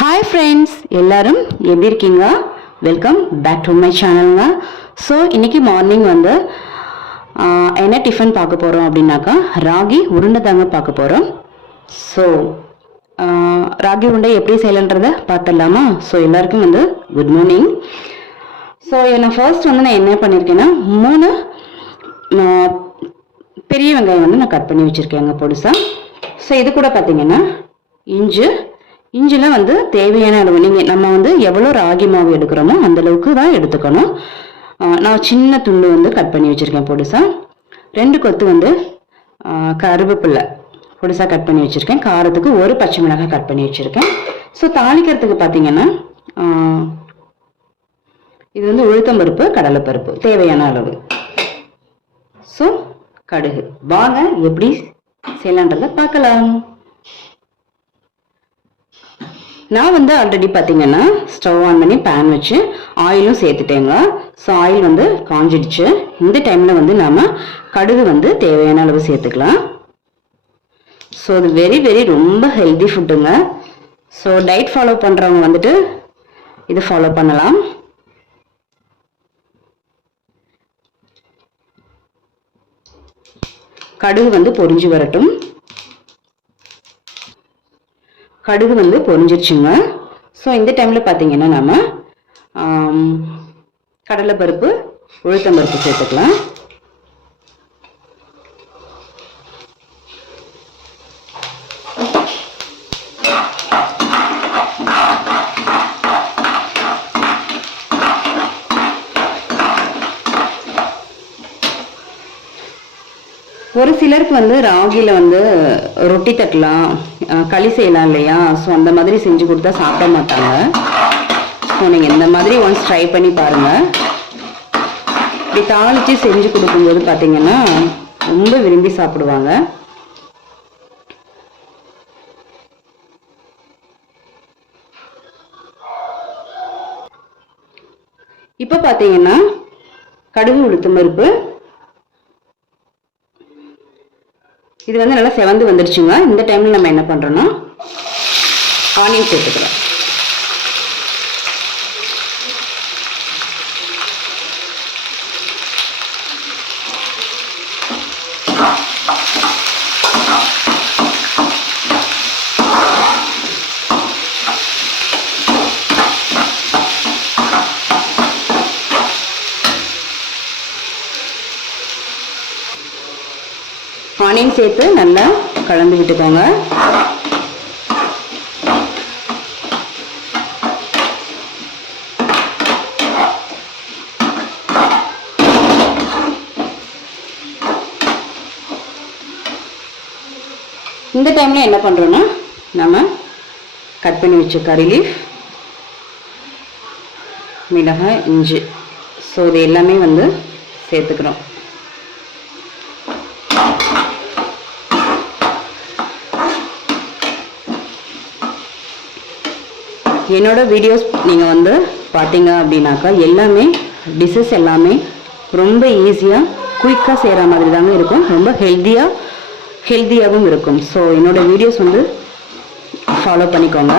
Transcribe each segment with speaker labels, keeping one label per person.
Speaker 1: Hi friends எல்லாரும் எப்படி இருக்கீங்க? வெல்கம் பேக் டு மை சேனலுங்க ஸோ இன்னைக்கு மார்னிங் வந்து என்ன டிஃபன் பார்க்க போகிறோம் அப்படின்னாக்கா ராகி உருண்டை தாங்க பார்க்க போகிறோம் ஸோ ராகி உருண்டை எப்படி செய்யலன்றதை பார்த்துடலாமா? ஸோ எல்லாருக்கும் வந்து குட் மார்னிங் ஸோ நான் ஃபர்ஸ்ட் வந்து நான் என்ன பண்ணியிருக்கேன்னா மூணு பெரிய வெங்காயம் வந்து நான் கட் பண்ணி வச்சுருக்கேங்க பொடிசா. ஸோ இது கூட பார்த்தீங்கன்னா இஞ்சி இஞ்சில் வந்து தேவையான அளவு நீங்கள் நம்ம வந்து எவ்வளோ ராகி மாவு எடுக்கிறோமோ அந்த அளவுக்கு தான் எடுத்துக்கணும். நான் சின்ன துண்டு வந்து கட் பண்ணி வச்சுருக்கேன் பொடிசா. ரெண்டு கொத்து வந்து கருவேப்பில்லை கருவேப்பிலை பொடிசா கட் பண்ணி வச்சுருக்கேன். காரத்துக்கு ஒரு பச்சை மிளகாய் கட் பண்ணி வச்சுருக்கேன். ஸோ தாளிக்கிறதுக்கு பார்த்தீங்கன்னா இது வந்து உளுத்தம்பருப்பு கடலைப்பருப்பு தேவையான அளவு. ஸோ கடுகு. வாங்க எப்படி செய்யலான்றதை பார்க்கலாம். நான் வந்து ஆல்ரெடி பார்த்தீங்கன்னா ஸ்டவ் ஆன் பண்ணி பேன் வச்சு ஆயிலும் சேர்த்துட்டேங்க. ஸோ ஆயில் வந்து காஞ்சிடுச்சு. இந்த டைமில் வந்து நாம் கடுகு வந்து தேவையான அளவு சேர்த்துக்கலாம். ஸோ இது வெரி வெரி ரொம்ப ஹெல்தி ஃபுட்டுங்க ஸோ டயட் ஃபாலோ பண்ணுறவங்க வந்துட்டு இது ஃபாலோ பண்ணலாம். கடுகு வந்து பொரிஞ்சு வரட்டும். கடுகு வந்து பொரிஞ்சிருச்சுங்க. ஸோ இந்த டைமில் பார்த்தீங்கன்னா நம்ம கடலைப்பருப்பு உளுத்தம்பருப்பு சேர்த்துக்கலாம். ஒரு சிலருக்கு வந்து ராகியில் வந்து ரொட்டி தட்டலாம் களி செய்யலாம் இல்லையா? ஸோ அந்த மாதிரி செஞ்சு கொடுத்தா சாப்பிட மாட்டாங்க. ஸோ நீங்கள் இந்த மாதிரி ஒன்ஸ் ட்ரை பண்ணி பாருங்கள் இப்படி தாளித்து செஞ்சு கொடுக்கும்போது பார்த்தீங்கன்னா ரொம்ப விரும்பி சாப்பிடுவாங்க. இப்போ பார்த்தீங்கன்னா கடுகு உளுத்தம் பருப்பு இது வந்து நல்லா செவந்து வந்துருச்சுங்க இந்த டைமில் நம்ம என்ன பண்ணுறோன்னா ஆனியன் சேர்த்துக்கிறோம் ஆனியன் சேர்த்து நல்லா கலந்து விட்டுக்கோங்க. இந்த டைமில் என்ன பண்ணுறோன்னா நம்ம கட் பண்ணி வச்ச கறி லீஃப் மிளகாய் இஞ்சி. ஸோ இது எல்லாமே வந்து சேர்த்துக்கிறோம். என்னோட வீடியோஸ் நீங்கள் வந்து பார்த்தீங்க அப்படின்னாக்கா எல்லாமே டிஷ்ஷஸ் எல்லாமே ரொம்ப ஈஸியாக குயிக்காக செய்கிற மாதிரி தாங்க இருக்கும். ரொம்ப ஹெல்த்தியாக ஹெல்த்தியாகவும் இருக்கும். ஸோ என்னோடய வீடியோஸ் வந்து ஃபாலோ பண்ணிக்கோங்க.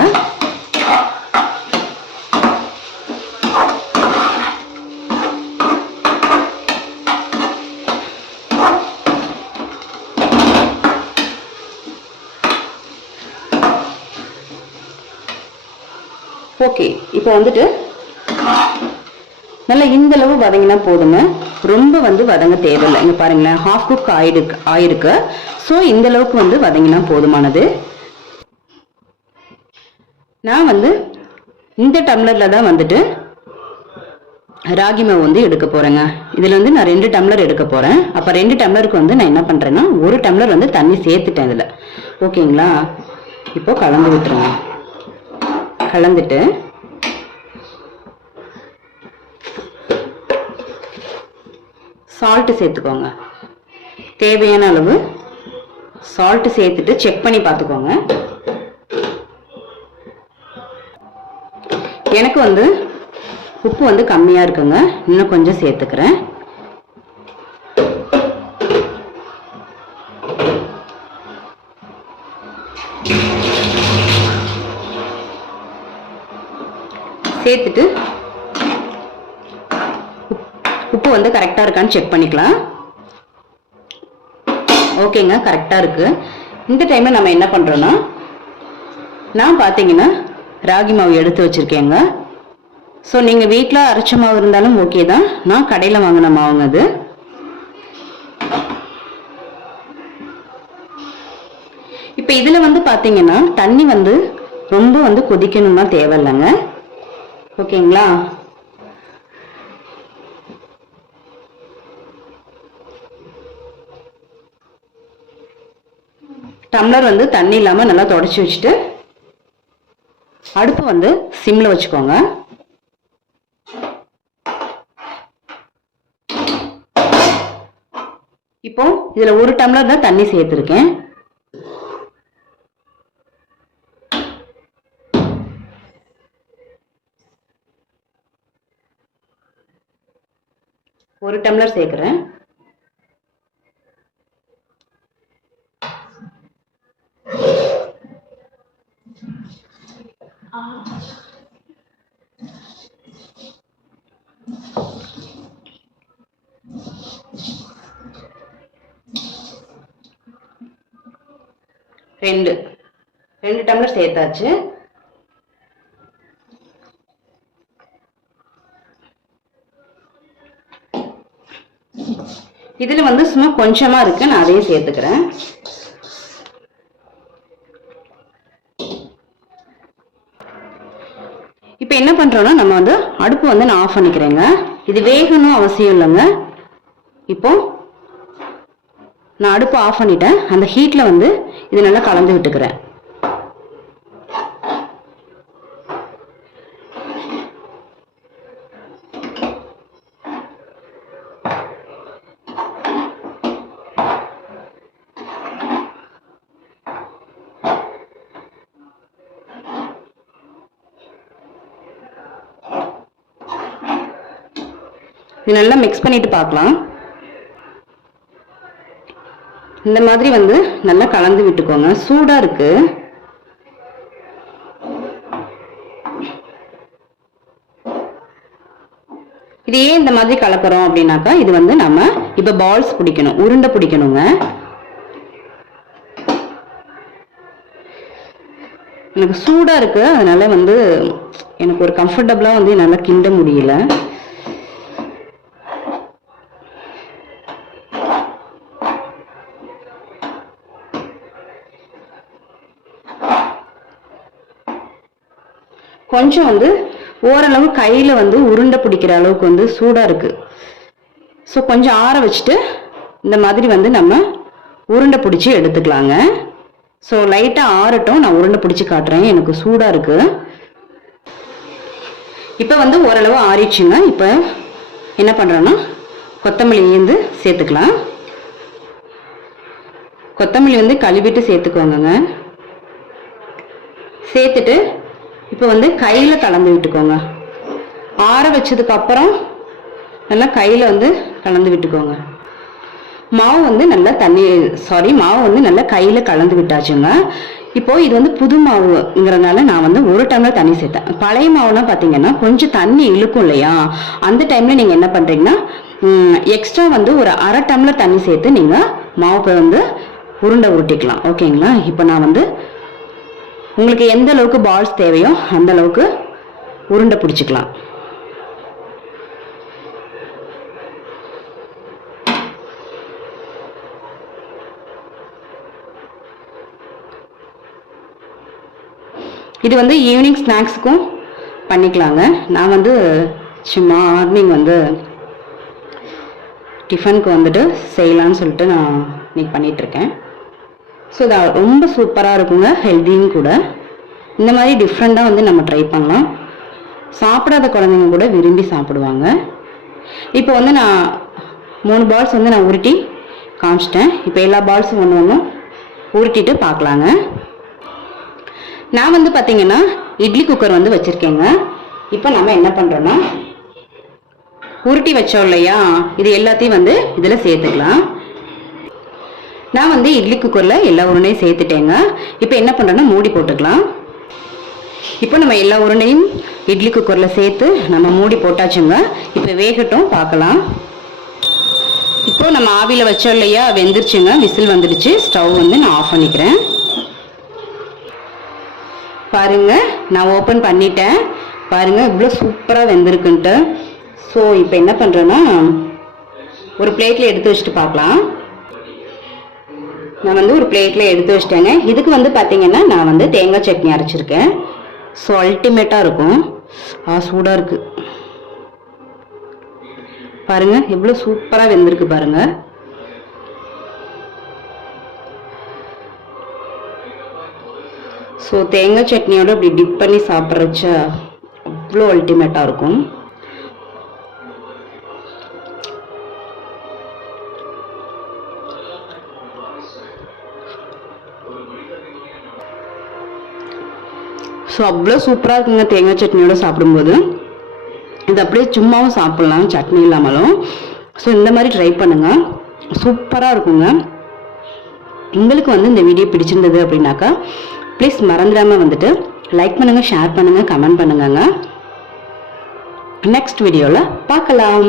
Speaker 1: ஓகே இப்போ வந்துட்டு நல்லா இந்த அளவு வதங்கினா போதுங்க. ரொம்ப வந்து வதங்க தேவையில்லை. இங்கே பாருங்களேன் ஹாஃப் குக் ஆயிருக்கு ஆயிருக்கு. ஸோ இந்த அளவுக்கு வந்து வதங்கினா போதுமானது. நான் வந்து இந்த டம்ளரில் தான் வந்துட்டு ராகி மாவு வந்து எடுக்க போகிறேங்க இதில் வந்து நான் ரெண்டு டம்ளர் எடுக்க போகிறேன் அப்போ ரெண்டு டம்ளருக்கு வந்து நான் என்ன பண்ணுறேன்னா ஒரு டம்ளர் வந்து தண்ணி சேர்த்துட்டேன் இதில். ஓகேங்களா இப்போ கலந்து விட்டுருங்க கலந்துட்டு சால்ட்டு சேர்த்துக்கோங்க. தேவையான அளவு சால்ட்டு சேர்த்துட்டு செக் பண்ணி பார்த்துக்கோங்க. எனக்கு வந்து உப்பு வந்து கம்மியாக இருக்குங்க. இன்னும் கொஞ்சம் சேர்த்துக்கிறேன். சேர்த்துட்டு உப்- உப்பு வந்து கரெக்டாக இருக்கான்னு செக் பண்ணிக்கலாம். ஓகேங்க கரெக்டாக இருக்குது இந்த டைமில் நம்ம என்ன பண்ணுறோன்னா நான் பார்த்தீங்கன்னா ராகி மாவு எடுத்து வச்சுருக்கேங்க. ஸோ நீங்கள் வீட்டில் அரைச்ச மாவு இருந்தாலும் ஓகே தான். நான் கடையில் வாங்கின மாவுங்க அது. இப்போ இதில் வந்து பார்த்தீங்கன்னா தண்ணி வந்து ரொம்ப வந்து கொதிக்கணும்னா தேவையில்லைங்க. ஓகேங்களா? டம்ளர் வந்து தண்ணி இல்லாமல் நல்லா தொடச்சி வச்சுட்டு அடுப்பு வந்து சிம்மில் வச்சுக்கோங்க. இப்போ இதில் ஒரு டம்ளர் தான் தண்ணி சேர்த்துருக்கேன். ஒரு டம்ளர் சேர்க்குறேன். ரெண்டு. ரெண்டு டம்ளர் சேர்த்தாச்சு. இதில் வந்து சும்மா கொஞ்சமாக இருக்கு. நான் அதையும் சேர்த்துக்கிறேன். இப்போ என்ன பண்ணுறோன்னா நம்ம வந்து அடுப்பு வந்து நான் ஆஃப் பண்ணிக்கிறேங்க. இது வேகணும் அவசியம் இல்லைங்க. இப்போ நான் அடுப்பு ஆஃப் பண்ணிட்டேன். அந்த ஹீட்டில் வந்து இது நல்லா கலந்து விட்டுக்கிறேன். இது நல்லா மிக்ஸ் பண்ணிட்டு பார்க்கலாம். இந்த மாதிரி வந்து நல்லா கலந்து விட்டுக்கோங்க. சூடா இருக்கு. இது ஏன் இந்த மாதிரி கலக்குறோம் அப்படின்னாக்கா இது வந்து நம்ம இப்ப பால்ஸ் பிடிக்கணும். உருண்டை பிடிக்கணுங்க. எனக்கு சூடா இருக்கு. அதனால வந்து எனக்கு ஒரு கம்ஃபர்டபுளா வந்து என்னால கிண்ட முடியல. கொஞ்சம் வந்து ஓரளவு கையில் வந்து உருண்டை பிடிக்கிற அளவுக்கு வந்து சூடாக இருக்குது ஸோ கொஞ்சம் ஆற வச்சுட்டு இந்த மாதிரி வந்து நம்ம உருண்டை பிடிச்சி எடுத்துக்கலாங்க. ஸோ லைட்டாக ஆறட்டும். நான் உருண்டை பிடிச்சி காட்டுறேன். எனக்கு சூடாக இருக்குது இப்போ வந்து ஓரளவு ஆறிடுச்சுங்க. இப்போ என்ன பண்ணுறோன்னா கொத்தமல்லி வந்து சேர்த்துக்கலாம். கொத்தமல்லி வந்து கழுவிட்டு சேர்த்துக்கோங்க சேர்த்துட்டு இப்போ வந்து கையில் கலந்து விட்டுக்கோங்க. ஆற வச்சதுக்கு அப்புறம் நல்லா கையில் வந்து கலந்து விட்டுக்கோங்க. மாவு வந்து நல்லா தண்ணி சாரி மாவு வந்து நல்லா கையில் கலந்து விட்டாச்சுங்க. இப்போ இது வந்து புது மாவுங்கிறதுனால நான் வந்து ஒரு டம்ளர் தண்ணி சேர்த்தேன். பழைய மாவுலாம் பார்த்தீங்கன்னா கொஞ்சம் தண்ணி இழுக்கும் இல்லையா? அந்த டைமில் நீங்கள் என்ன பண்ணுறீங்கன்னா எக்ஸ்ட்ரா வந்து ஒரு அரை டம்ளர் தண்ணி சேர்த்து நீங்கள் மாவு வந்து உருண்டை உருட்டிக்கலாம். ஓகேங்களா? இப்போ நான் வந்து உங்களுக்கு எந்த அளவுக்கு பால்ஸ் தேவையோ அந்த அளவுக்கு உருண்டை பிடிச்சிக்கலாம். இது வந்து ஈவினிங் ஸ்நாக்ஸுக்கும் பண்ணிக்கலாங்க. நான் வந்து சும்மா மார்னிங் வந்து டிஃபனுக்கு வந்துட்டு செய்யலான்னு சொல்லிட்டு நான் இன்னைக்கு பண்ணிகிட்ருக்கேன் ஸோ இது ரொம்ப சூப்பராக இருக்குங்க ஹெல்த்தியும் கூட. இந்த மாதிரி டிஃப்ரெண்ட்டாக வந்து நம்ம ட்ரை பண்ணலாம். சாப்பிடாத குழந்தைங்க கூட விரும்பி சாப்பிடுவாங்க. இப்போ வந்து நான் மூணு பால்ஸ் வந்து நான் உருட்டி காமிச்சிட்டேன். இப்போ எல்லா பால்ஸும் ஒன்று ஒன்றும் உருட்டிட்டு பார்க்கலாங்க. நான் வந்து பார்த்தீங்கன்னா இட்லி குக்கர் வந்து வச்சுருக்கேங்க. இப்போ நம்ம என்ன பண்ணுறோன்னா உருட்டி வச்சோம் இல்லையா? இது எல்லாத்தையும் வந்து இதில் சேர்த்துக்கலாம். நான் வந்து இட்லி குக்கரில் எல்லா உருண்டையும் சேர்த்துட்டேங்க. இப்போ என்ன பண்ணுறோன்னா மூடி போட்டுக்கலாம். இப்போ நம்ம எல்லா உருண்டையும் இட்லி குக்கரில் சேர்த்து நம்ம மூடி போட்டாச்சுங்க. இப்போ வேகட்டும் பார்க்கலாம். இப்போ நம்ம ஆவியில் வச்சோம் இல்லையா வெந்துருச்சுங்க. விசில் வந்துடுச்சு. ஸ்டவ் வந்து நான் ஆஃப் பண்ணிக்கிறேன். பாருங்க நான் ஓப்பன் பண்ணிட்டேன். பாருங்க இவ்வளோ சூப்பராக வெந்திருக்குன்ட்டு. ஸோ இப்போ என்ன பண்ணுறேன்னா ஒரு பிளேட்டில் எடுத்து வச்சுட்டு பார்க்கலாம். நான் வந்து ஒரு பிளேட்டில் எடுத்து வச்சிட்டேங்க. இதுக்கு வந்து பார்த்தீங்கன்னா நான் வந்து தேங்காய் சட்னி அரைச்சிருக்கேன். ஸோ அல்டிமேட்டாக இருக்கும். ஆ சூடாக இருக்குது பாருங்கள் எவ்வளோ சூப்பராக வெந்திருக்கு பாருங்கள் ஸோ தேங்காய் சட்னியோடு இப்படி டிப் பண்ணி சாப்பிட்றச்சா அவ்வளோ அல்டிமேட்டாக இருக்கும். ஸோ அவ்வளோ சூப்பராக இருக்குங்க தேங்காய் சட்னியோட சாப்பிடும்போது. இது அப்படியே சும்மாவும் சாப்பிட்லாம் சட்னி இல்லாமலும். ஸோ இந்த மாதிரி ட்ரை பண்ணுங்கள் சூப்பராக இருக்குங்க. உங்களுக்கு வந்து இந்த வீடியோ பிடிச்சிருந்தது அப்படின்னாக்கா ப்ளீஸ் மறந்துடாமல் வந்துட்டு லைக் பண்ணுங்கள் ஷேர் பண்ணுங்கள் கமெண்ட் பண்ணுங்கங்க. நெக்ஸ்ட் வீடியோவில் பார்க்கலாம்.